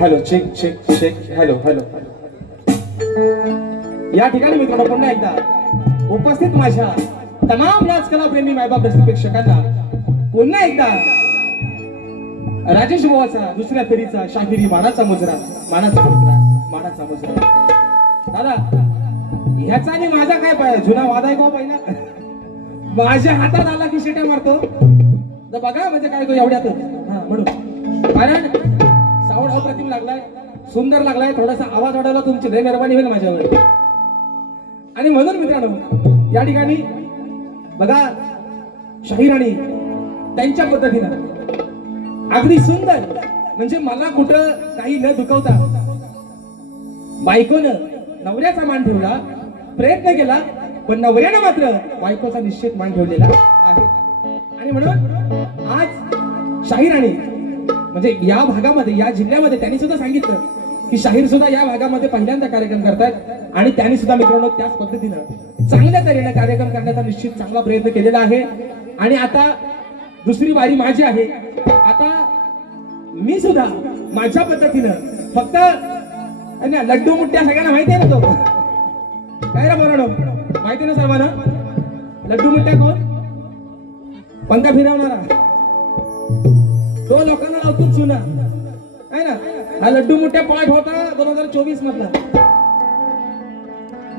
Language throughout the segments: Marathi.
Hello check check check hello hello. या ठिकाणी मित्रांनो पुन्हा एकदा उपस्थित माझ्या तमाम राजकला प्रेमी मायबाप प्रेक्षकांना पुन्हा एकदा राजेश बुवाचा दुसऱ्या फेरीचा शाहिरी मानाचा मुजरा मानाचा मुजरा. दादा ह्याचा आणि माझा काय पाय जुना वाद आहे का पहिला. माझ्या हातात आला की शिट्या मारतो तर बघा म्हणजे काय तो एवढ्यातच. हा म्हणून कारण साऊंड अप्रतिम लागलाय, सुंदर लागलाय. थोडासा आवाज वाढवला तुमची लय मेहरबानी होईल माझ्यावर. आणि म्हणून मित्रांनो या ठिकाणी बघा शाहीर आणि त्यांच्या पद्धतीनं अगदी सुंदर म्हणजे मला कुठं काही न दुखवता बायकोनं नवऱ्याचा मान ठेवला, प्रयत्न केला, पण नवऱ्यानं मात्र बायकोचा निश्चित मान ठेवलेला आहे. आणि म्हणून आज शाहीर आणि म्हणजे या भागामध्ये या जिल्ह्यामध्ये त्यांनी सुद्धा सांगितलं की शाहीर सुद्धा या भागामध्ये पहिल्यांदा कार्यक्रम करतात आणि त्यांनी सुद्धा मित्रांनो त्याच पद्धतीनं चांगल्या तऱ्हेने कार्यक्रम करण्याचा निश्चित चांगला प्रयत्न केलेला आहे. आणि आता दुसरी बारी माझी आहे. आता मी सुद्धा माझ्या पद्धतीनं फक्त लड्डू मुठ्या सगळ्यांना माहिती आहे ना तो काय रे बरोबर माहिती ना सर्वांना. लड्डू मुठ्या कोण पंखा फिरवणारा तो लोकांना लावतो चुना आहे ना. हा लड्डू मुठ्या पाठ होता 2024 मधला.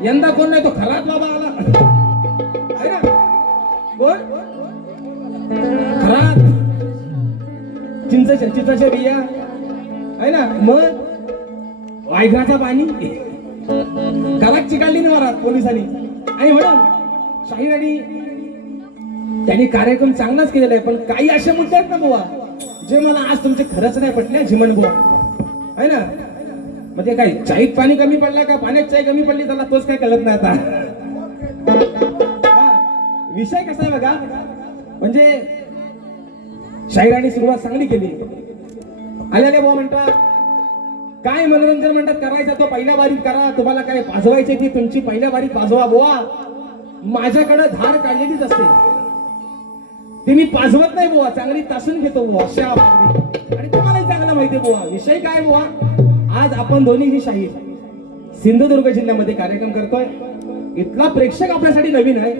यंदा कोण नाही तो खरात बाबा आला आहे ना. कोण खरात चिंचाच्या बिया आहे ना. मग वायघाचं पाणी घरात चिकाळली ना मारा पोलिसांनी. आणि म्हणून शाहीर आणि त्यांनी कार्यक्रम चांगलाच केलेला आहे. पण काही असे मुद्दे आहेत ना बुवा जे मला आज तुमचे खरंच नाही पटले जिमन बुवा आहे ना. म्हणजे काय चाईत पाणी कमी पडला का पाण्यात चाय कमी पडली त्याला तोच काय कळत नाही आता विषय कसा आहे बघा, म्हणजे शाहिरांनी सुरुवात चांगली केली. आलेले बुवा म्हणतात काय मनोरंजन म्हणतात करायचं तो पहिल्या बारीत करा, तुम्हाला काय पाजवायचे ती तुमची पहिल्या बारीत पाजवा. बुवा माझ्याकडे धार काढलेलीच असते, ती मी पाजवत नाही बुवा, चांगली तासून घेतो बुवा अशा पद्धती. आणि तुम्हालाही चांगलं माहिती बुवा. विषय काय बुवा, आज आपण दोन्ही शाहीर सिंधुदुर्ग जिल्ह्यामध्ये कार्यक्रम करतोय. इथला प्रेक्षक आपल्यासाठी नवीन आहे,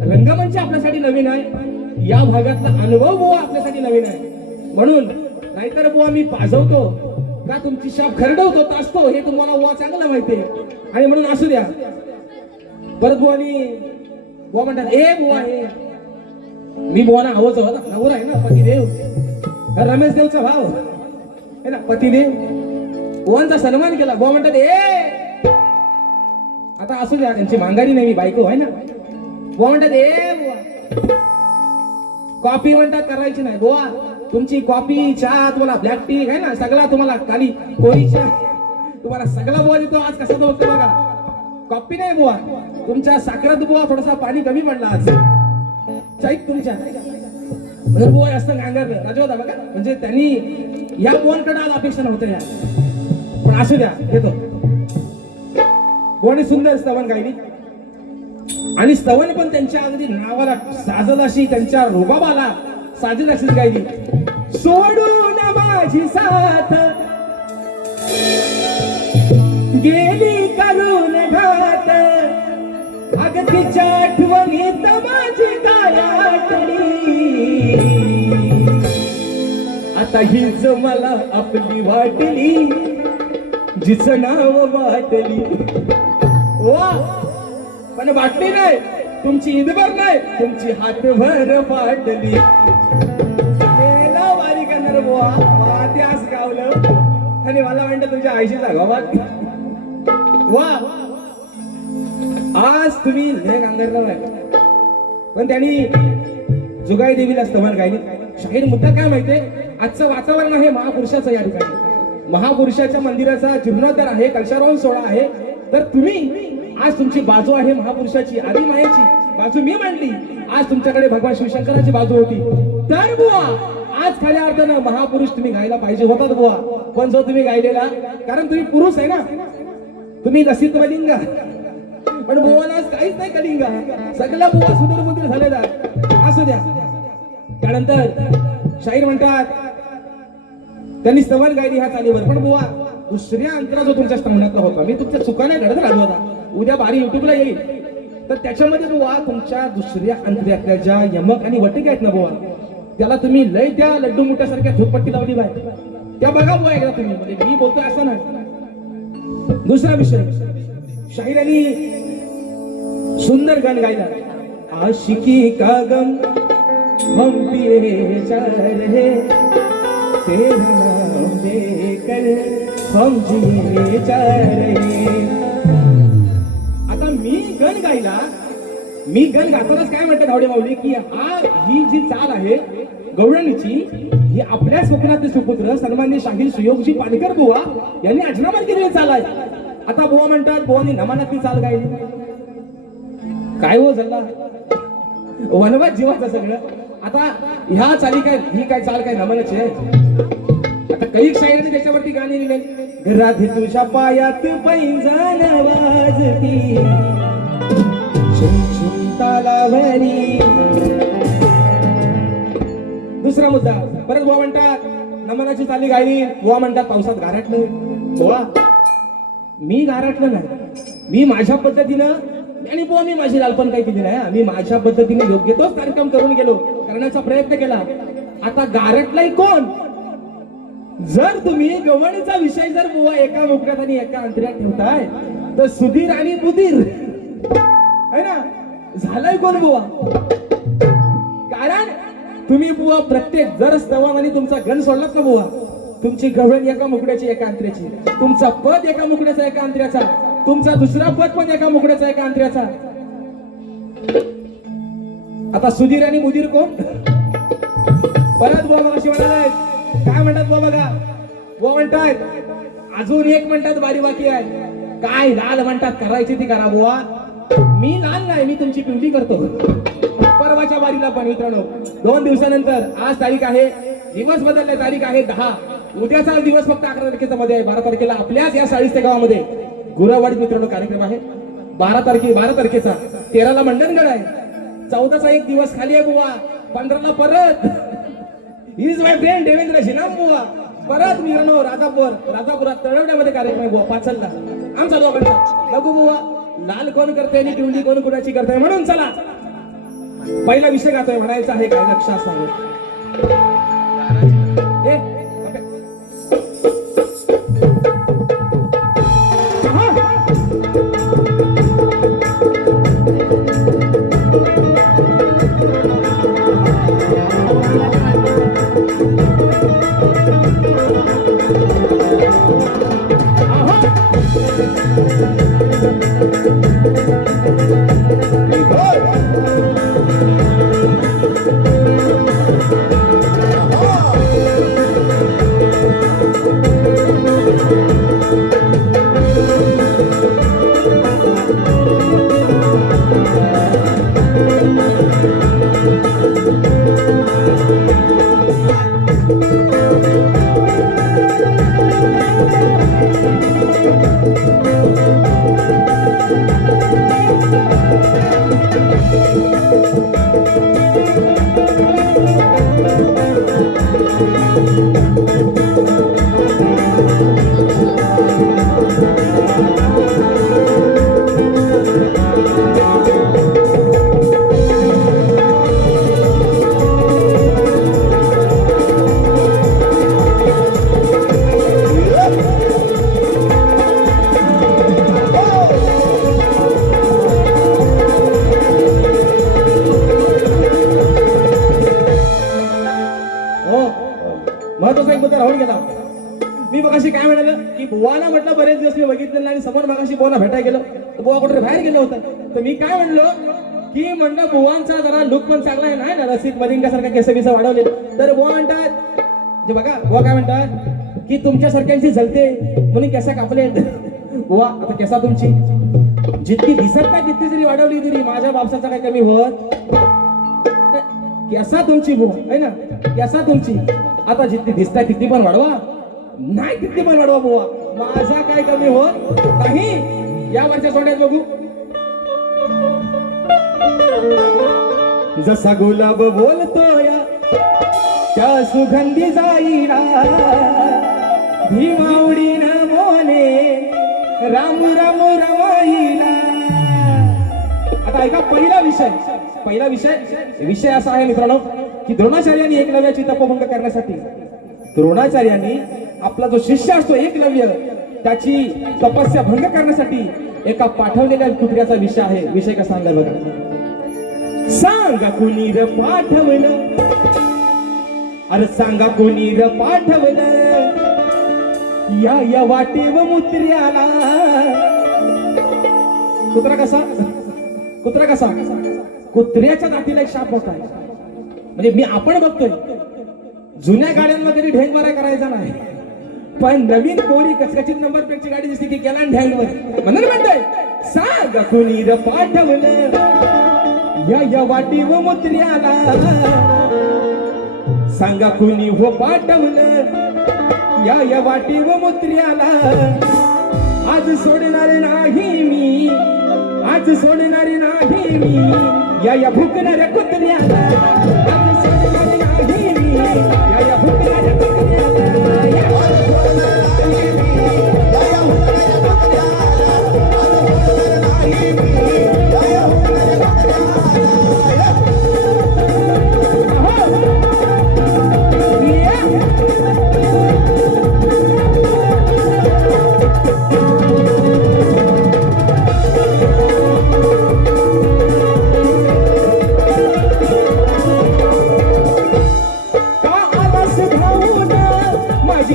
रंगमंच आपल्यासाठी नवीन आहे, या भागातला अनुभव बुवा आपल्यासाठी नवीन आहे. म्हणून नाहीतर बुवा मी पाजवतो का तुमची शाप खरडवतो तासतो हे तुम्हाला बुवा चांगलं माहिती आहे. आणि म्हणून असू द्या. परत बुवा म्हणतात ए बुवा हे मी बुवाना हवंच होता, नवरा आहे ना पतिदेव, रमेश देवचा भाव आहे ना पतिदेव, बुवांचा सन्मान केला. बुवा म्हणतात ए आता असू द्या, त्यांची मांगारी नाही मी बायको आहे ना. बुवा म्हणतात ए बुवा कॉफी म्हणतात करायची नाही बुवा, तुमची कॉफी चहा तुम्हाला ब्लॅक टी आहे ना सगळा तुम्हाला खाली कोरी चहा तुम्हाला सगळा बुवा देतो. आज कसा तो बघा कॉफी नाही बुवा, तुमच्या साखरात बुवा थोडासा पाणी कमी पडला आज चाईत तुमच्या बुवा जास्त गांगरलं राजा होता बघा. म्हणजे त्यांनी या बुवांकडे आज अपेक्षा नव्हत्या या, पण असू द्या येतो. बुवाने सुंदर स्तवन गायली आणि स्तवन पण त्यांच्या अगदी नावाला साजल अशी, त्यांच्या रुबाबाला साजल अशीच गायली. सोडून माझी साथ गेली करून घात, अग तिच्या आठवणीत माझी गायाटली, आता हीच मला आपली वाटली, जिचं नाव वाटली. वा पण वाटली नाही तुमची ईदभर नाही, तुमची हातभर वाटली. वारी करणार बुवा त्यास गावलं आणि मला म्हणतं तुझ्या आईशी जागावात. वा आज तुम्ही लय गांगरला आहे, पण त्यांनी जुगाई देवीला स्तवन गायली. शाहीर मुद्दा काय माहितीये, आजचं वातावरण आहे महापुरुषाचं या ठिकाणी, महापुरुषाच्या मंदिराचा जीर्णोद्धार आहे, कलशारोहण सोहळा आहे. तर तुम्ही आज तुमची बाजू आहे महापुरुषाची, आदी मायेची बाजू मी मांडली. आज तुमच्याकडे भगवान शिवशंकराची बाजू होती. तर बुवा आज खऱ्या अर्थानं महापुरुष तुम्ही गायला पाहिजे होतात बुवा. पण जो तुम्ही गायलेला, कारण तुम्ही पुरुष आहे ना, तुम्ही लसित लिंग, पण बुवाला आज काहीच नाही कलिंग, सगळा बुवा सुंदर मुंदर झालेला. असू द्या. त्यानंतर शाहीर म्हणतात त्यांनी स्तवन गायली ह्या चालीवर, पण बुवा दुसऱ्या अंतरा जो तुमच्या स्तवनातला होता, मी तुमच्या चुकाने घडत राहिलो होता, उद्या बारी युट्यूबला येईल, तर त्याच्यामध्ये बुवा तुमच्या दुसऱ्या अंतऱ्यातल्या ज्या यमक आणि वटिका आहेत ना बुवा, त्याला तुम्ही लय त्या लड्डू मुठ्यासारख्या झोपपट्टी लावली बाय, त्या बघा बुवा एकदा तुम्ही. म्हणजे मी बोलतोय असं नाही. दुसरा विषय, शाहिरांनी सुंदर गाणं गायला. आशिकी का गम हम पिए जा रहे, तेरा नाम लेकर हम जिए जा रहे. आता मी गण गायला, मी गण गातानाच काय म्हणतात धावडे माऊली की ही जी चाल आहे गवळणीची, ही आपल्या स्वप्नातले सुपुत्र सन्मान्य शाहीर सुयोगजी पानकर बुवा यांनी अजनामात केलेली चाल आहे. आता बुवा म्हणतात बुवानी नमानातली चाल गायली. काय हो झाला वनवास जीवाचं सगळं. आता ह्या चाली काय, ही काय चाल काय नमनाची आहे. आता काही शाहिरांनी त्याच्यावरती गाणी लिहिले. घरात तुझ्या पायात पैंजण वाजती, तालावरी. दुसरा मुद्दा, परत बुवा म्हणतात नमनाची चाली गायली. बुवा म्हणतात पावसात गारटलं. बुवा मी गारटलं नाही, मी माझ्या पद्धतीनं, आणि बुवा मी माझी लालपण काही केली नाही, मी माझ्या पद्धतीने योग्य तोच कार्यक्रम करून गेलो, करण्याचा प्रयत्न केला. आता गारटलाय कोण? जर तुम्ही गवणीचा विषय जर बुवा एका मुखड्यात आणि एका अंतऱ्यात ठेवताय, तर सुधीर आणि बुधीर है ना, झालाय कोण बुवा? कारण तुम्ही बुवा प्रत्येक जर स्तवन आणि तुमचा गण सोडलात ना बुवा, तुमची गवळण एका मुकड्याची एका अंतऱ्याची, तुमचा पद एका मुकड्याचा एका अंतऱ्याचा, तुमचा दुसरा पद पण एका मुकड्याचा एका अंतऱ्याचा. आता सुधीर आणि मुदीर कोण? परत बुवा बघा शिवाय काय म्हणतात बुवा बघा. बुवा म्हणतात अजून एक म्हणतात बारी बाकी आहे. काय लाल म्हणतात करायची ती करा बुवा. मी लाल नाही, मी तुमची पिवली करतो. मित्रांनो, 2 दिवसानंतर आज तारीख आहे, दिवस बदलले, तारीख आहे 10. उद्याचा दिवस फक्त 11 तारखेचा मध्ये आहे. 12 तारखेला आपल्याच या 40 गावामध्ये गुरावाडीत मित्रांनो कार्यक्रम आहे. 12 तारखेचा 13ला मंडणगड आहे, 14चा एक दिवस खाली आहे बुवा, 15ला परत इज माय फ्रेंड देवेंद्र शिनाम बुवा परत मित्रांनो राजापुरात तळवड्यामध्ये कार्यक्रम आहे बुवा 5ला आमचा दोघांचा. बघू बुवा लाल कोण करते आणि पिवळी कोण कुणाची करते. म्हणून चला पहिला विषय गातोय, म्हणायचा आहे काय लक्षात सांगू. महत्वाचा एक मुद्दा राहून गेला. मी मगाशी काय म्हणाल की बुवाला म्हटलं बरेच दिवस मी बघितलेलं आणि समोर मगाशी बुवाला भेटायला गेलो तर बुवा कुठे बाहेर गेलो होता. तर मी काय म्हणलो की म्हणलं बुवांचा जरा लुक पण चांगला आहे ना, रसिक मलिंगासारखा केस बिस वाढवले. तर बुवा म्हणतात जे बघा बुवा काय म्हणतात की तुमच्या सारख्यांची झलते म्हणून केसा कापले. बुवा आता केसा तुमची जितकी दिसत नाही तितकी जरी वाढवली तरी माझ्या बापसाचा काय कमी होत. केसा तुमची बुवा आहे ना, केसा तुमची आता जितकी दिसताय तितकी पण वाढवा, नाही तितकी पण वाढवा बुवा, माझा काय कमी होत नाही. या वरच्या सोंड्यात बघू. जसा गुलाब बोलतोय त्या सुगंधी जाईला भीमावडीन मोने राम राम रमाईला. आता ऐका पहिला विषय असा आहे मित्रांनो की द्रोणाचार्यांनी एकलव्याची तपभंग करण्यासाठी द्रोणाचार्यांनी आपला जो शिष्य असतो एकलव्य त्याची तपस्या भंग करण्यासाठी एका पाठवलेल्या कुत्र्याचा विषय आहे. विषय कसा सांगा बघा. सांगा कुणी र पाठवलं, अरे सांगा कुणी र पाठवलं या वाटेव मुत्र्याला. कुत्रा कसा कुत्र्याच्या दाटीला एक शाप होता. म्हणजे आपण बघतोय जुन्या गाड्यांमध्ये ढेंग बरा करायचा नाही, पण नवीन कोरी कचकचित नंबर प्लेटची गाडी दिसली की गेला ढेंग मध्ये म्हणून म्हणतोय सांग कुणी र पाठवलं या वाटीव मुत्र्याला. सांगा कुणी हो पाठवलं या वाटीव मुत्र्याला. आज सोडणार नाही मी, आज सोडणार नाही मी या भुकणाऱ्या कुत्र्याला. आज सोडणार नाही मी या भुकणाऱ्या कुत्र्याला.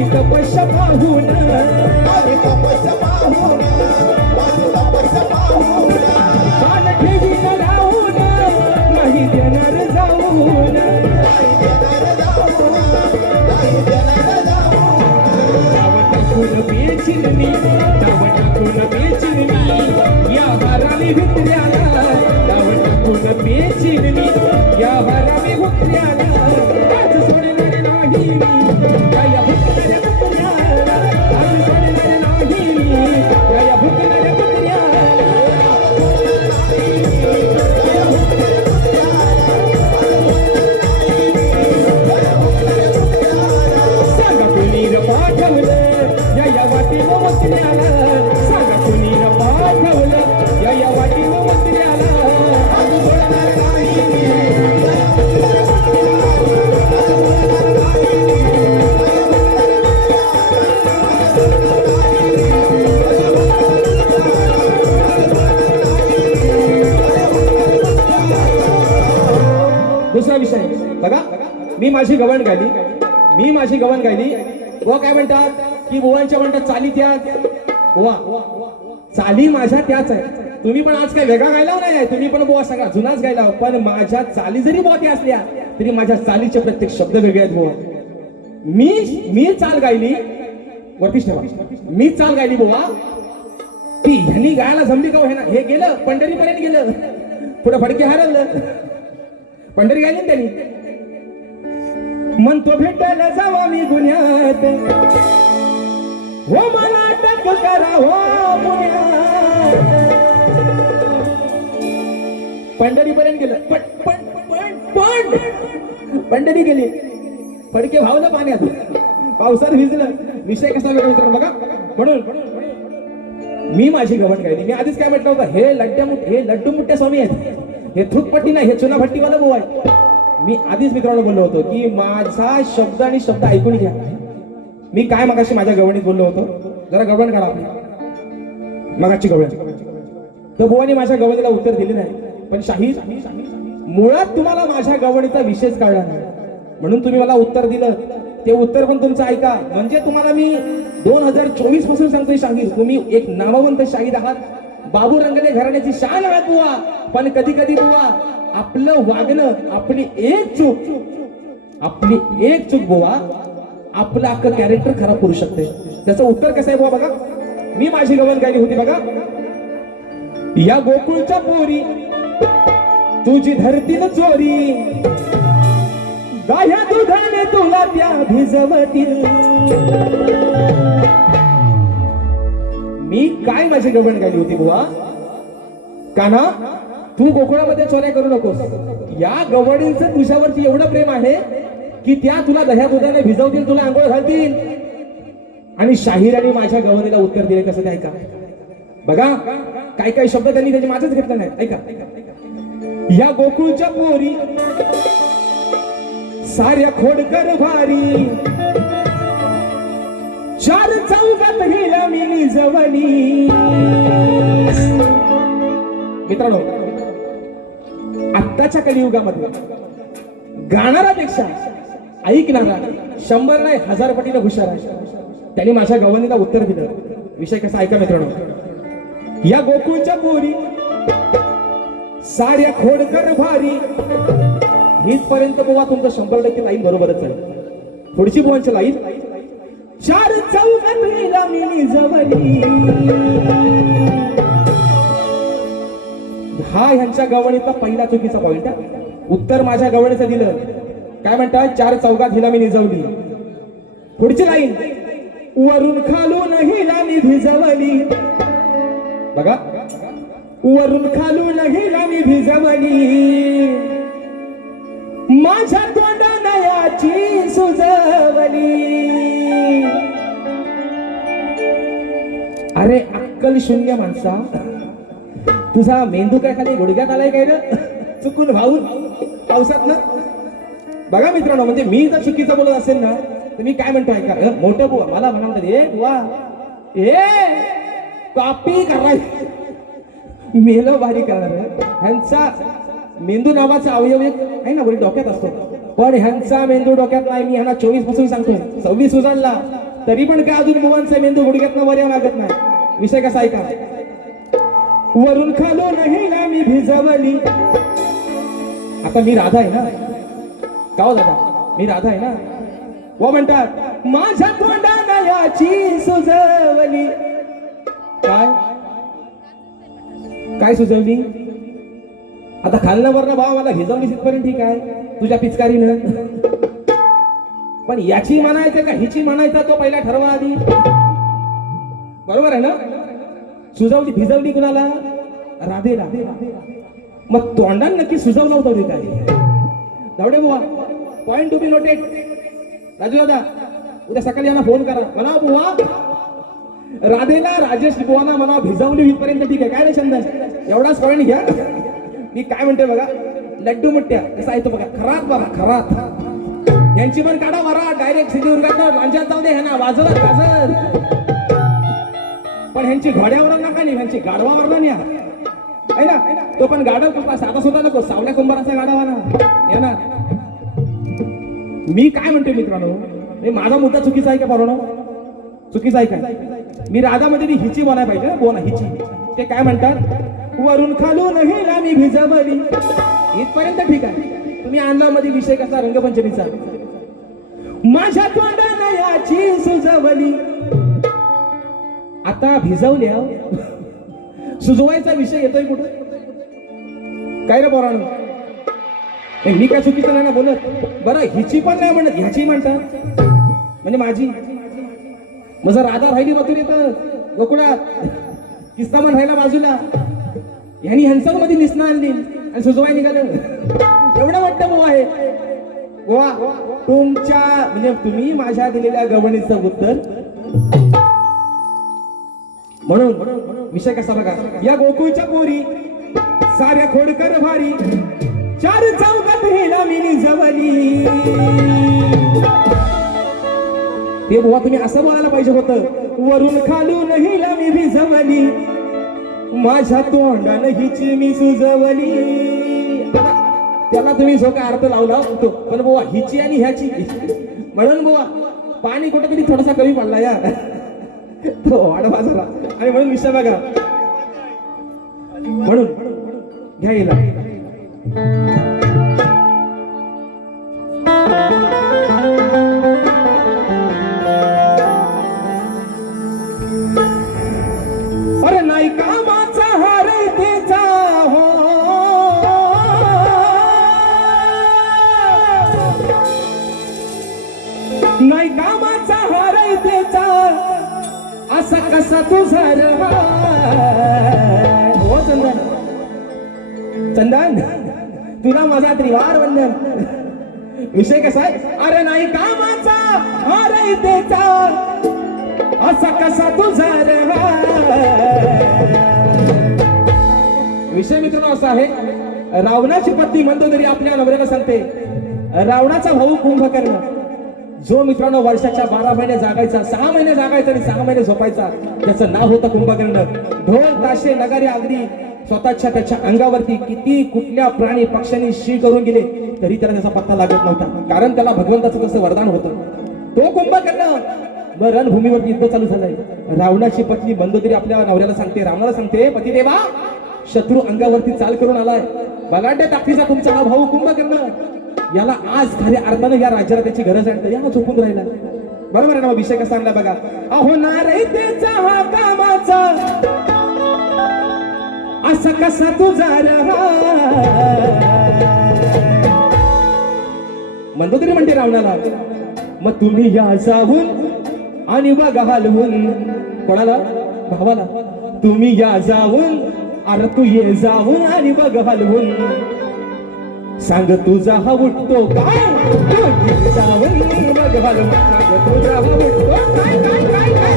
तपस्या पाहून कान ठेवीन लावून नाही देणार जाऊन. डाव टाकून बेचिन मी, डाव टाकून बेचिन मी या हारामी भित्र्याला. डाव टाकून बेचिन मी या हारामी कुत्र्याला आज सोडणार नाही मी या भुकणाऱ्या कुत्र्याला आज सोडणार नाही मी या भुकणाऱ्या कुत्र्याला सांगा कुणी र पाठवलं या वाटेनं कुत्र्याला सांगा कुणी र पाठवलं या वाटेनं कुत्र्याला आज सोडणार नाही मी दुसरा विषय बघा, मी माझी गवण गायली बुवा काय म्हणतात की बुवांच्या म्हणतात चाली त्याच बुवा चाली माझ्या त्याच आहे. तुम्ही पण आज काय वेगळा गायला नाही, तुम्ही पण बुवा सगळा जुनाच गायला, पण माझ्या चाली जरी बुवा त्या असल्या तरी माझ्या चालीचे प्रत्येक शब्द वेगळे आहेत बुवा. मी चाल गायली वरतीच ठेवा, मी चाल गायली बुवा ती ह्यांनी गायला जमली का ना, हे गेलं पंढरीपर्यंत गेलं, पुढे फडके हरवलं, पंढरी गायली ना त्यांनी. म्हणतो भेटायला जावा मी गुन्ह्यात हो मला अटक करा हो पुण्यात. पंढरीपर्यंत गेलं पण पंढरी गेली, फडके भावलं पाण्यात, पावसात भिजलं. विषय कसा वेगळा मित्रांनो बघा. म्हणून मी माझी गवण गायली. मी आधीच काय म्हटलं होतं, हे लड्डू मुठ्या स्वामी आहेत, हे थूकपट्टी नाही, हे चुना भट्टीवाला भाऊ आहे. मी आधीच मित्रांनो बोललो होतो की माझा शब्द आणि शब्द ऐकून घ्या. मी काय मगाशी माझ्या गवणीत बोललो होतो, जरा गवण काढा आपली मगाची गवण. तर बुवानी माझ्या गवणीला उत्तर दिले नाही, पण शाहीर मुळात तुम्हाला माझ्या गवणीचा विषयच कळला नाही, म्हणून तुम्ही मला उत्तर दिलं. ते उत्तर पण तुमचं ऐका, म्हणजे तुम्हाला मी 2024 पासून सांगतोय शाहीर, तुम्ही एक नामवंत शाहीर आहात, बाबू रंगले घराण्याची शान आहात बुवा. पण कधी कधी बुवा आपलं वागणं, आपली एक चूक बुवा आपलं अख्खं कॅरेक्टर खराब करू शकते. त्याचं उत्तर कसं आहे बुवा बघा. मी माझी गवण गायली होती बघा. या गोकुळच्या पोरी तुझी धरतील चोरी, गाया दुधाने तुला त्या भिजवतील. मी काय माझी गवण गायली होती बुवा, काना तू गोकुळामध्ये चोऱ्या करू नकोस. या गवणींचं तुझ्यावरती एवढं प्रेम आहे की त्या तुला दह्या दुधाने भिजवतील, तुला आंघोळ घालतील. आणि शाहिराने माझ्या गवणीला उत्तर दिले कसं ते ऐका बघा. काय काय शब्द त्यांनी त्याचे माझंच घेतलं नाही, ऐका. या गोकुळच्या पोरी साऱ्या खोडकर भारी, चार चौकात गेला मी निजवली. मित्रांनो आत्ताच्या कलियुगामध्ये गाणारापेक्षा ऐकणारा 100 नाही 1000 पटीने हुशार आहे. त्यांनी माझ्या गवणीला उत्तर दिलं. विषय कसा ऐका मित्रांनो. या गोकुळच्या पोरी साऱ्या खोडकर भारी, इथपर्यंत बुवा तुमचं 100% लाईन बरोबरच आहे. पुढची बुवांची लाईन, चार चौकात गेला मी निजवली. हा ह्यांच्या गवणीचा पहिला चुकीचा पॉइंट आहे. उत्तर माझ्या गवणीचं दिलं. काय म्हणतात, चार चौकात हिला मी निजवली. पुढची लाईन, वरून खालून हिला मी भिजवली. बघा, वरून खालून हिला मी भिजवली, माझ्या तोंडानं याची सुजवली. अरे अक्कल शून्य माणसा, तुझा मेंदू काय खाली गुडघ्यात आलाय काय रे, चुकून भाऊन पावसात ना. बघा मित्रांनो, म्हणजे मी जर चुकीचं बोलत असेल ना तर मी काय म्हणतो ऐका. मोठं बुवा मला म्हणाल ए बुवा ए कॉपी करायची, मेलं भारी करणार. ह्यांचा मेंदू नावाचा अवयव एक आहे ना, वरी डोक्यात असतो, पण ह्यांचा मेंदू डोक्यात नाही. मी ह्यांना 24 पासून सांगतोय, 26 उजाडला तरी पण काय अजून मुलांचा मेंदू गुडघ्यात वऱ्या मागत नाही. विषय कसा ऐका. वरून खालून हिला मी भिजवली. आता मी राधा आहे ना, का हो दादा, मी राधा आहे ना. व म्हणतात माझ्या तोंडानं याची सुजवली. काय काय सुजवली, आता खालनं वरनं भाव मला भिजवली तिथपर्यंत ठीक आहे तुझ्या पिचकारीनं, पण याची म्हणायचं का हिची म्हणायचा तो पहिला ठरवा आधी. बरोबर आहे ना? सुजवली भिजवली कुणाला? राधेला. मग तोंडान नक्की सुजवला होता रे काय? धावडे बुवा, point to be noted. Raju दादा उद्या सकाळी यांना फोन करा, म्हणा बुवा राधेला राजेश बुवाना म्हणा भिजवली इथपर्यंत ठीक आहे. काय रे चंदन, एवढाच पॉइंट घ्या. मी काय म्हणते बघा, लड्डू मुठ्या कसा आहे तो बघा, खरात बघा खरात. यांची पण काढा वरा डायरेक्ट सिंधुदुर्गात लांजात जाऊ दे ह्यांना वाजवत वाजत. पण ह्यांची घोड्यावर नका नाही, ह्यांची गाढवावर न्या आहे ना. तो पण गाढव कुठला साधा सुद्धा नको, सावल्या कुंभाराचा गाढवा ना येणार. मी काय म्हणते मित्रांनो, माझा मुद्दा चुकीचा आहे का बरोबर? चुकीचा आहे का? मी राधामध्ये हिची म्हणाय पाहिजे बोला हिची. ते काय म्हणतात, वरून खालून हिला मी भिजवली इथपर्यंत ठीक आहे. तुम्ही आणला मध्ये विषय कसा रंगपंचमीचा, माझ्या तोंडाने याची सुजवली. आता भिजवल्या सुजवायचा विषय येतोय कुठं? काय रे पोरांनो, मी काय चुकीचं नाही ना बोलत. बरं हिची पण नाही म्हणत, ह्याची म्हणतात म्हणजे माझी. मग जर राधा राहिली मथुर येतं गोकुळात, किस्सा पण राहिला बाजूला, ह्यांनी ह्यांचं मध्ये निसना आणली आणि सुजवाय निघालं. एवढं वाटतं बुवा आहे बुवा तुमच्या, म्हणजे तुम्ही माझ्या दिलेल्या गवणीचं उत्तर. म्हणून विषय कसा बघा, या गोकुळच्या पोरी साऱ्या खोडकर भारी, चार चौकात हिला मी निजवली. ते बुवा तुम्ही असं बोलायला पाहिजे होतं, वरून खालून हिला मी भिजवली, माझ्या तोंडानं हिची मी सुजवली. त्याला तुम्ही जो काय अर्थ लावला होतो, पण बुवा हिची आणि ह्याची म्हणून बुवा पाणी कुठेतरी थोडासा कमी पडला या तो वाढवा झाला. आणि म्हणून विषय बघा, म्हणून घ्यायला अरे नाही कामाचा हार त्याचा हो, नाही कामाचा हार त्याचा, असा कसा तुझा हो चंदन. चंदन तुला माझा त्रिवार वंदन. विषय कसा आहे, अरे नाही कामाचा हार त्याचा, असा कसा तुझा विषय मित्रांनो असा आहे, रावणाची पत्नी मंदोदरी आपल्या नवऱ्याला सांगते, रावणाचा भाऊ कुंभकर्ण जो मित्रांनो वर्षाच्या 12 महिने जागायचा, 6 महिने जागायचा आणि 6 महिने झोपायचा, त्याचं नाव होतं कुंभकर्ण. ढोल ताशे नगारे अगदी स्वतःच्या त्याच्या अंगावरती किती कुठल्या प्राणी पक्ष्यांनी शी करून गेले तरी त्याला त्याचा पत्ता लागत नव्हता, कारण त्याला भगवंताचं कसं वरदान होतं. तो कुंभकर्ण रणभूमीवरती युद्ध चालू झालंय. रावणाची पत्नी मंदोदरी आपल्या नवऱ्याला सांगते, रावणाला सांगते, पतिदेवा शत्रू अंगावरती चाल करून आलाय, बलाढ्य ताकदीचा तुमचा हा भाऊ कुंभकर्ण, याला आज खऱ्या अर्थानं या राज्याला त्याची गरज आहे, या झोपून राहिला. बरोबर आहे ना? विषय कसा आणला बघा, अहो नारळीचा हा कामाचा, असा कसा तुझा मंदोदरी म्हणते रावणाला, मग तुम्ही या जाऊन आणि बघा हलवून. कोणाला? भावाला. तुम्ही या जाऊन, अरे तू ये जाऊन आणि बघ हलवून, सांग तुझा हा उठतो काय, तू जाऊन बघ हलवून, सांग तुझा हा उठतो काय काय काय काय.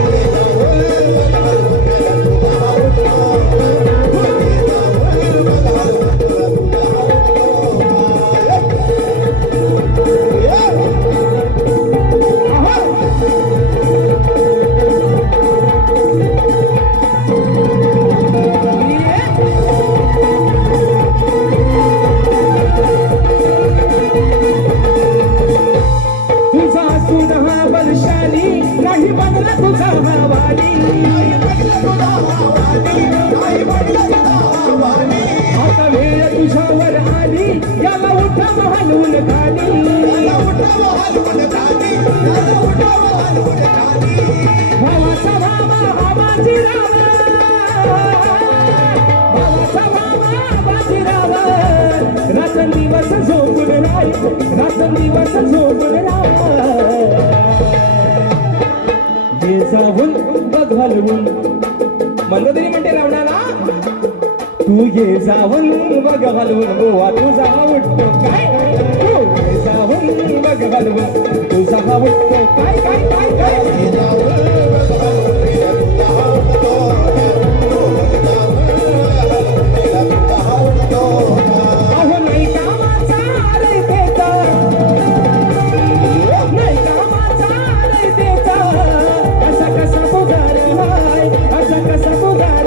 आता वेळ तुझ्यावर आली, याला उठाव हलवून खाली, भावाचा भावा हा बाजीराव, भावाचा भावा बाजीराव रात्रंदिवस झोपून राय रात्रंदिवस झोपून राय हे जाऊन बघ हलवून मंदोदरी म्हणते रावणाला तू ये जाऊन बघ हलवून गोवा तुझा उठतो काय तू ये जाऊन बघ हलवून तुझा उठतो काय काय काय काय अहो नाही कामाचा रे देता नाही कामाचा रे देता असा कसा पुकार हाय असा कसा पुकार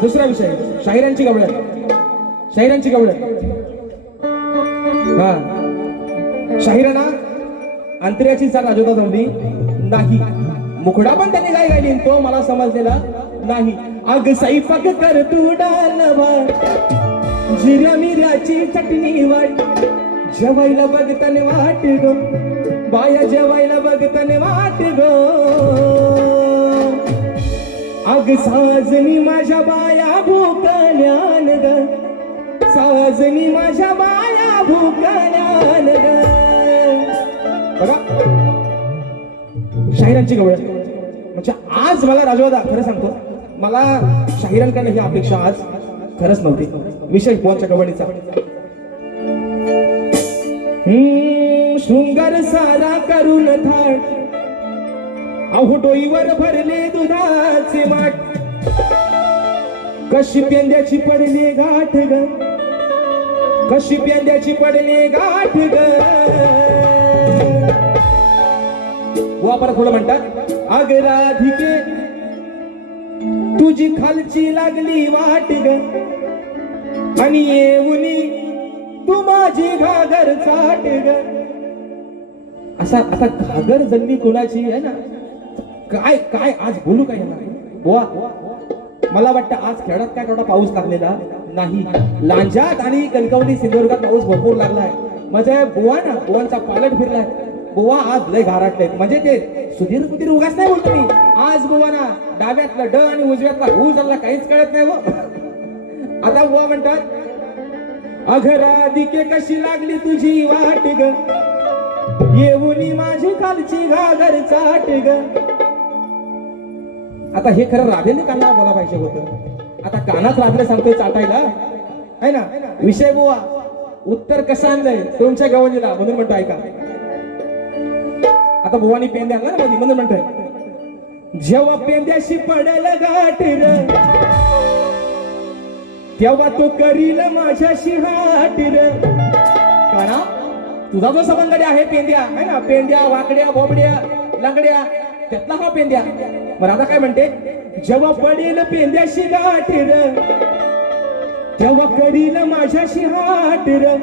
दुसरा विषय शाहिरांची गवळण शाहिरांची गवळण हा शाहिरांना अंतर्याची चाल राजोदा जमली नाही मुखडा पण त्यांनी काय गायली तो मला समजलेला नाही अग सैफक कर तू डालवा जिऱ्या मिऱ्याची चटणी वाट जेवायला बघताने वाट ग बाया जेवायला बघताने वाट ग अग साजनी माझ्या बाया भूकल्यान ग साजनी माझ्या बाया भूकल्यान ग बघा शाहिरांची गवळ म्हणजे आज मला राजवादा खरं सांगतो मला शाहिरांकडे ही अपेक्षा आज खरंच नव्हती विशेष बोलच्या गवळीचा शृंगार सारा करून थाळ अहो डोईवर भरले दुधाचे माठ कशी पेंद्याची पडली गाठ ग कशी पेंद्याची पडली गाठ ग वापर थोडं म्हणतात अग राधिके तुझी खालची लागली वाट ग आणि येऊनी तू माझी घागर चाट ग असा आता घागर जन्मी कोणाची आहे ना काय काय आज बोलू काय बुवा मला वाटतं आज खेळात काय थोडा पाऊस लागलेला नाही लांजात आणि कणकवली सिंधुदुर्गात पाऊस भरपूर लागलाय म्हणजे बुवा ना बुवांचा पालट फिरलाय बुवा आज लय घाराटले म्हणजे ते सुधीर उगाच नाही बोलतो मी आज बुवा ना डाव्यातला ड आणि उजव्यातला हू झाला काहीच कळत नाही वो आता बुवा म्हणतात अघराधिके कशी लागली तुझी वाट ग येऊनी माझी खालची घागर चाट ग आता हे खरं राधेने कानाला बोला पाहिजे होतं आता कानात राधले सांगतोय चाटायला है ना विषय बुवा उत्तर कसं आणलंय तुमच्या गवळीला म्हणून म्हणतो ऐका आता बुवानी पेंद्या आणला ना मध्ये म्हणून म्हणतोय जेव्हा पेंद्याशी पडेल गाठ र तेव्हा तो करील माझ्याशी हाट र कारण तुझा जो संबंध आहे पेंद्या है ना पेंद्या वाकड्या बोबड्या लंगड्या त्यातला हा पेंद्या बरं आता काय म्हणते जेव्हा पडेल पेंद्याशी गाठ र तेव्हा करील माझ्याशी हाट र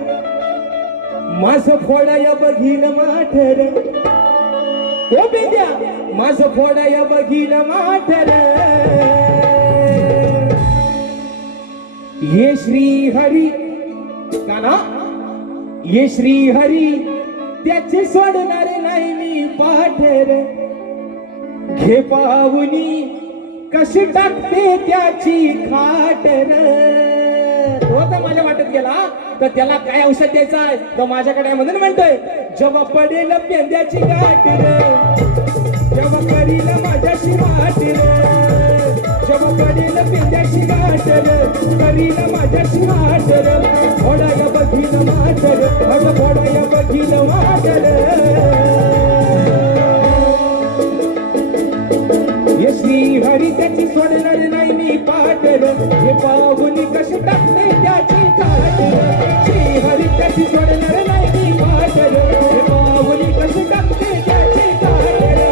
माझं फोडाया बघील माठ र ओ पेंद्या माझं फोडाया बघील माठ र ये श्री हरी काना ये श्री हरी त्याचे सोडणारे नाही मी पाठर घे पाहुनी कशी टाकते त्याची खाटर तो तर माझ्या वाटत गेला तर त्याला काय औषध द्यायचं आहे तो माझ्याकडे म्हणून म्हणतोय जेव्हा पडेल पेंद्याची गाठर जेव्हा करील माझ्याशी वाटर जेव्हा पडेल पेंद्याशी गाठर करील माझ्याशी वाटर फोडाया बघील माटर मग फोडाया बघील माटर ये श्री हरी त्याची सोडणार नाही मी पाटर हे पाहुनी कशी टाकते त्याची खाटर श्री हरी त्याची सोडणार नाही मी पाटर हे पाहुनी कशी टाकते त्याची खाटर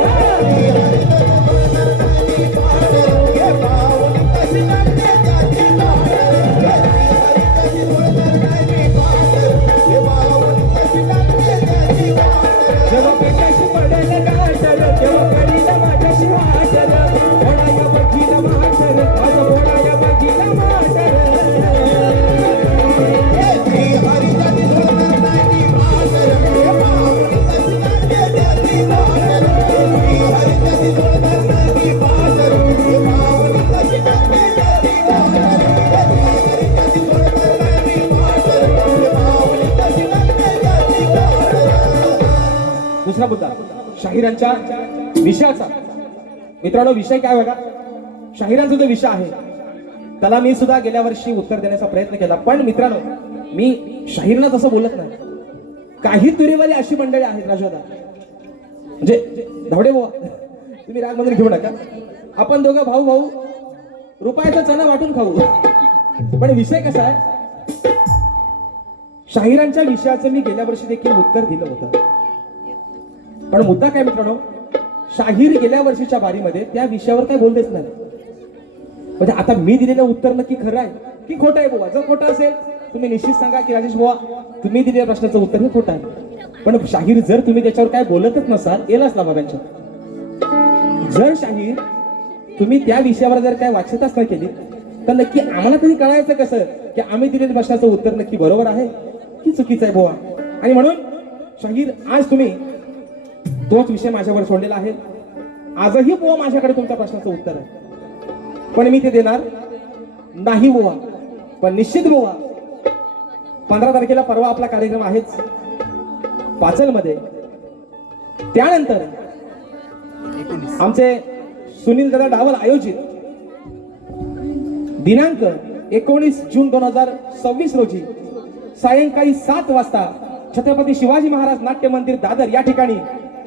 शाहिरांच्या विषयाचा. मित्रांनो, विषय काय बघा, शाहिरांचा जो विषय आहे त्याला मी सुद्धा गेल्या वर्षी उत्तर देण्याचा प्रयत्न केला. पण मित्रांनो, मी शाहिरांना तसं बोलत नाही. काही तुरेवाली अशी मंडळी आहेत राजवादा, म्हणजे धावडे बुवा, तुम्ही रागमध्ये घेऊ नका. आपण दोघं भाऊ भाऊ रुपयाचा चणा वाटून खाऊ. पण विषय कसा आहे, शाहिरांच्या विषयाचं मी गेल्या वर्षी देखील उत्तर दिलं होतं. पण मुद्दा काय मित्रांनो, शाहीर गेल्या वर्षीच्या बारीमध्ये त्या विषयावर काय बोलतेच नाही. म्हणजे आता मी दिलेलं उत्तर नक्की खरं आहे की खोटं आहे बुवा? जर खोटं असेल तुम्ही निश्चित सांगा की राजेश बुवा, तुम्ही दिलेल्या प्रश्नाचं उत्तर हे खोटं आहे. पण शाहीर जर तुम्ही त्याच्यावर काय बोलतच नसाल, येलाच ना बाबांच्या. जर शाहीर तुम्ही त्या विषयावर जर काय वाचताच नाही केली तर नक्की आम्हाला तरी कळायचं कसं की आम्ही दिलेल्या प्रश्नाचं उत्तर नक्की बरोबर आहे की चुकीचं आहे बुवा? आणि म्हणून शाहीर, आज तुम्ही तोच विषय माझ्यावर सोडलेला आहे. आजही बुवा माझ्याकडे तुमच्या प्रश्नाचं उत्तर आहे, पण मी ते देणार नाही बुवा. पण निश्चित बुवा, 15 तारखेला परवा आपला कार्यक्रम आहेच पाचलमध्ये. त्यानंतर आमचे सुनील दादा डावल आयोजित दिनांक 19 जून 2026 रोजी सायंकाळी 7 वाजता छत्रपती शिवाजी महाराज नाट्य मंदिर दादर या ठिकाणी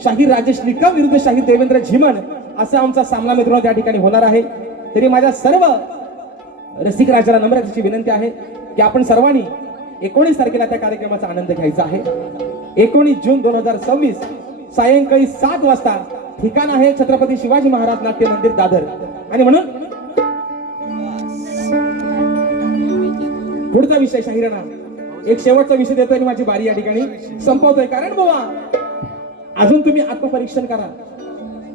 शाहीर राजेश निकम विरुद्ध शाहीर देवेंद्र झिमन असा आमचा सामना मित्रांनो त्या ठिकाणी होणार आहे. तरी माझ्या सर्व रसिक राजाला नम्र अशी विनंती आहे की आपण सर्वांनी 19 तारखेला त्या कार्यक्रमाचा आनंद घ्यायचा आहे. 19 जून 2026 सायंकाळी 7 वाजता ठिकाण आहे छत्रपती शिवाजी महाराज नाट्य मंदिर दादर. आणि म्हणून पुढचा विषय शाहिरांना एक शेवटचा विषय देतोय आणि माझी बारी या ठिकाणी संपवतोय. कारण बुवा, अजून तुम्ही आत्मपरीक्षण करा.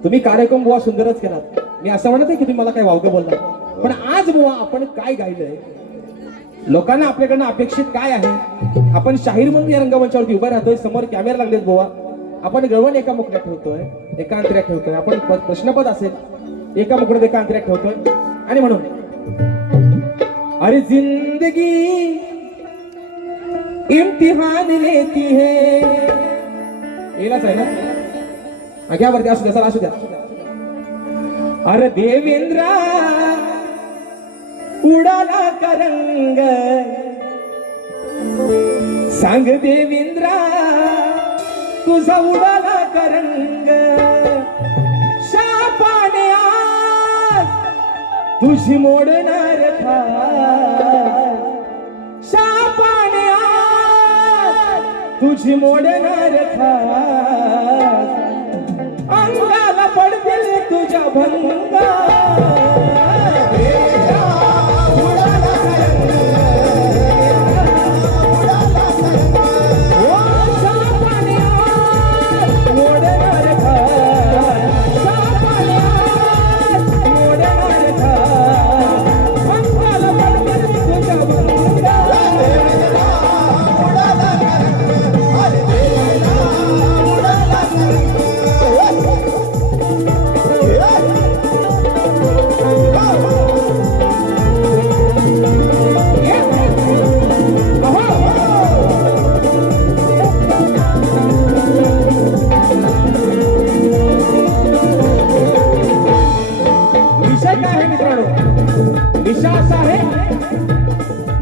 तुम्ही कार्यक्रम बुवा सुंदरच केलात, मी असं म्हणत आहे की तुम्ही मला काय वावगं बोलला. पण आज बुवा आपण काय गायलंय, लोकांना आपल्याकडनं अपेक्षित काय आहे, आपण शाहीर म्हणून या रंगमंचावरती उभा राहतोय, समोर कॅमेरा लागलेत बुवा, आपण गवण एका मुकड्यात ठेवतोय, एका अंतऱ्यात ठेवतोय, आपण प्रश्नपद असेल एका मुकड्यात एका अंतऱ्यात ठेवतोय. आणि म्हणून अरे जिंदगी इम्तिहान लेती है, येलाच आहे ना, घ्या वरती, असू द्या सर, असू द्या. अरे देवेंद्रा उडाला करंग, सांग देवेंद्रा तुझा उडाला करंग, शापाने आज तुझी मोडणार थार, शापाने आज तुझी मोडणार थार, अंगाला पडतील तुझ्या भंगा.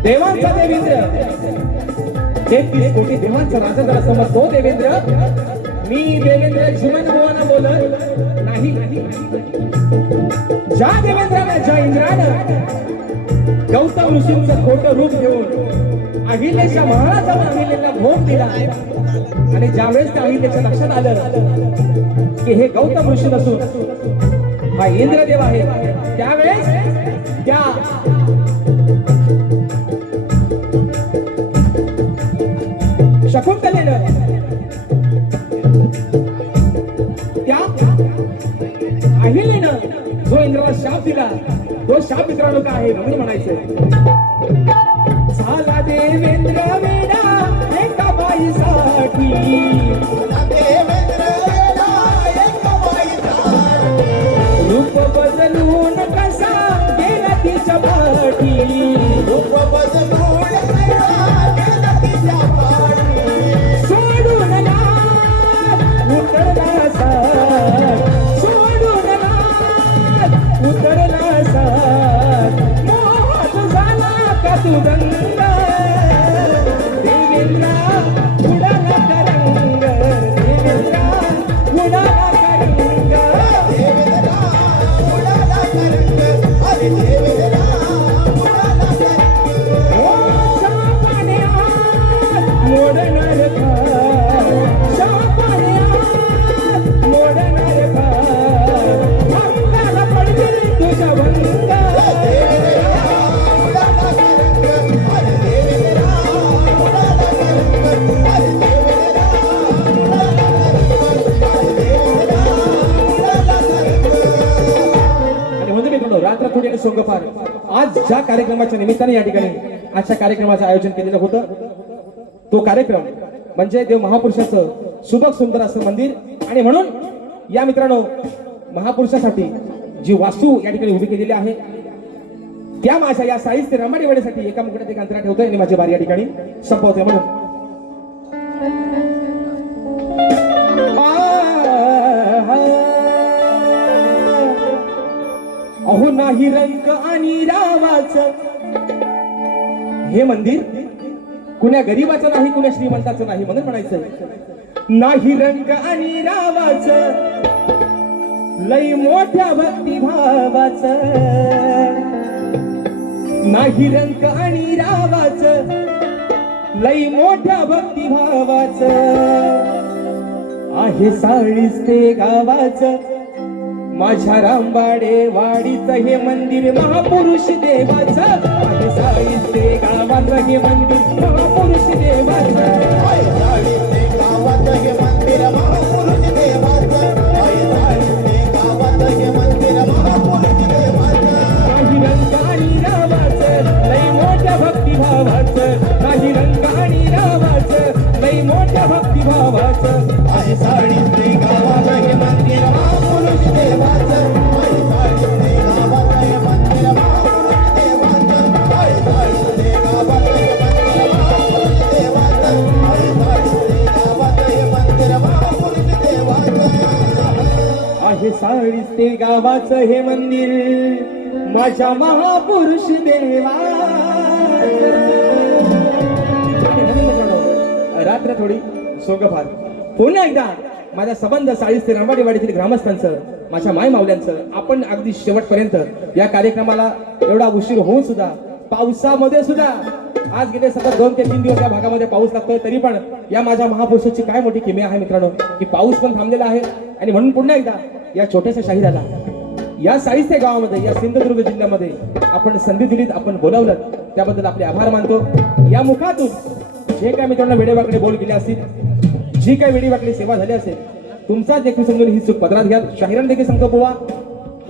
देवांचा देवेंद्र, 33 कोटी देवांचा राजा जरा समज तो देवेंद्र. मी देवेंद्र झिमन बुवांना बोलत नाही. ज्या देवेंद्रानं, ज्या इंद्रानं गौतम ऋषींचं खोटं रूप घेऊन अहिल्याच्या महाराजावर अहिल्याला भोग दिला, आणि ज्यावेळेस त्या अहिल्याच्या लक्षात आलं की हे गौतम ऋषी नसून हा इंद्रदेव आहे, त्यावेळेस त्या शकुंतलेनं त्या अहिल्यानं जो इंद्राला शाप दिला, तो शाप मित्रांनो काय आहे म्हणून म्हणायचं, झाला देवेंद्र वेडा एका बाईसाठी, रूप बदलून कसा गेला तिच्या पाठी, रूप बदलून सोडून उतरला सुगंध देवेंद्रा उडाला तरंग देवेंद्रा उडाला तरंग देवेंद्रा उडाला तरंग अरे देवेंद्रा उडाला तरंग ओ शापाण्यात मोडणार फार शापाण्यात मोडणार फार अंगाला पडतील तुझ्या भंग आणि म्हणजे मित्रांनो रात्र थोडी आणि सोंगपार आज ज्या कार्यक्रमाच्या निमित्ताने या ठिकाणी आजच्या कार्यक्रमाचं आयोजन केलेलं होतं तो कार्यक्रम म्हणजे देव महापुरुषाचं सुबक सुंदर असं मंदिर आणि म्हणून या मित्रांनो महापुरुषासाठी जी वास्तू या ठिकाणी उभी केलेली आहे त्या माझ्या या साहित्य रमाडी वेळेसाठी एका मुकड्यात एक अंतरा ठेवतोय आणि माझी बारी या ठिकाणी संपवते म्हणून अहो नाही रंग आणि रावाचं हे मंदिर कुण्या गरीबाचं नाही कुण्या श्रीमंताचं नाही म्हणून म्हणायचं नाही रंग आणि रावाचं लई मोठ्या भक्तिभावाचं नाही रंग आणि रावाचं लई मोठ्या भक्तिभावाचं आहे साळीस ते गावाचं माझ्या रामबाडे वाडीचं हे मंदिर महापुरुष देवाचं आहे साळीस ते गावाचं हे मंदिर महापुरुष देवाचं गावात हे मंदिर महापुरुष देवाचं गावात हे मंदिर महापुरुष देवाचं नाही रंग आणि रावाचं लई मोठ्या भक्तिभावाचं नाही रंग आणि रावाचं लई मोठ्या भक्तिभावाचं आहे साडीत ते गावात हे मंदिर महापुरुष देवाचं आहे साडीत ते गावात हे मंदिर महापुरुष देवाचं आहे साडीत ते गावात हे मंदिर महापुरुष देवाचं आहे साडीत ते गावात हे मंदिर महापुरुष देवाचं आहे साळीस ते गावाचं हे मंदिर माझ्या महापुरुष देवा रात्र थोडी सोंगफार पुन्हा एकदा माझा संबंध साळीस ते रामवाडीवाडीतील ग्रामस्थांचं माझ्या माय मावल्यांचं आपण अगदी शेवटपर्यंत या कार्यक्रमाला एवढा उशीर होऊन सुद्धा पावसामध्ये सुद्धा आज गेले सतत 2 ते 3 दिवस या भागामध्ये पाऊस लागतोय तरी पण या माझ्या महापुरुषाची काय मोठी किमया आहे मित्रांनो की पाऊस पण थांबलेला आहे आणि म्हणून पुन्हा एकदा या छोट्याशा शाहिराला या साळीस्ते गावामध्ये या सिंधुदुर्ग जिल्ह्यामध्ये आपण संधी दिलीत आपण बोलावलं त्याबद्दल आपले आभार मानतो या मुखातून जे काय मित्रांनो वेडेवाकडे बोल गेले असतील जी काय वेडेवाकडे सेवा झाली असेल तुमचा देखील समजून ही चूक पदरात घ्या शाहिरान देखील सांगतो बुवा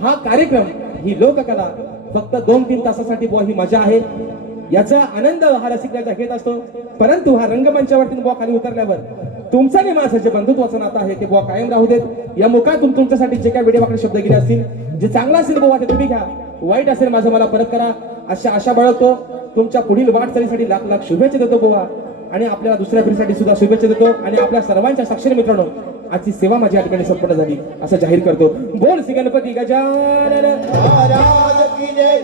हा कार्यक्रम ही लोककला फक्त 2-3 तासासाठी बुवा ही मजा आहे याचा आनंद हा रसिकाचा घेत असतो परंतु हा रंगमंचावरती बुवा खाली उतरल्यावर तुमचा आणि माझं जे बंधुत्वाचं नातं आहे ते बुवा कायम राहू देत या मुखातून तुमच्यासाठी जे काय वेडेवाकडे शब्द गेले असतील जे चांगला असेल बुवा ते तुम्ही घ्या वाईट असेल माझं मला परत करा अशा आशा बाळगतो तुमच्या पुढील वाटचालीसाठी लाख लाख शुभेच्छा देतो बुवा आणि आपल्याला दुसऱ्या पिढीसाठी सुद्धा शुभेच्छा देतो आणि आपल्या सर्वांच्या साक्षीने मित्रांनो आजची सेवा माझी या ठिकाणी संपन्न झाली असं जाहीर करतो बोल श्री गणपती गजानन महाराज की जय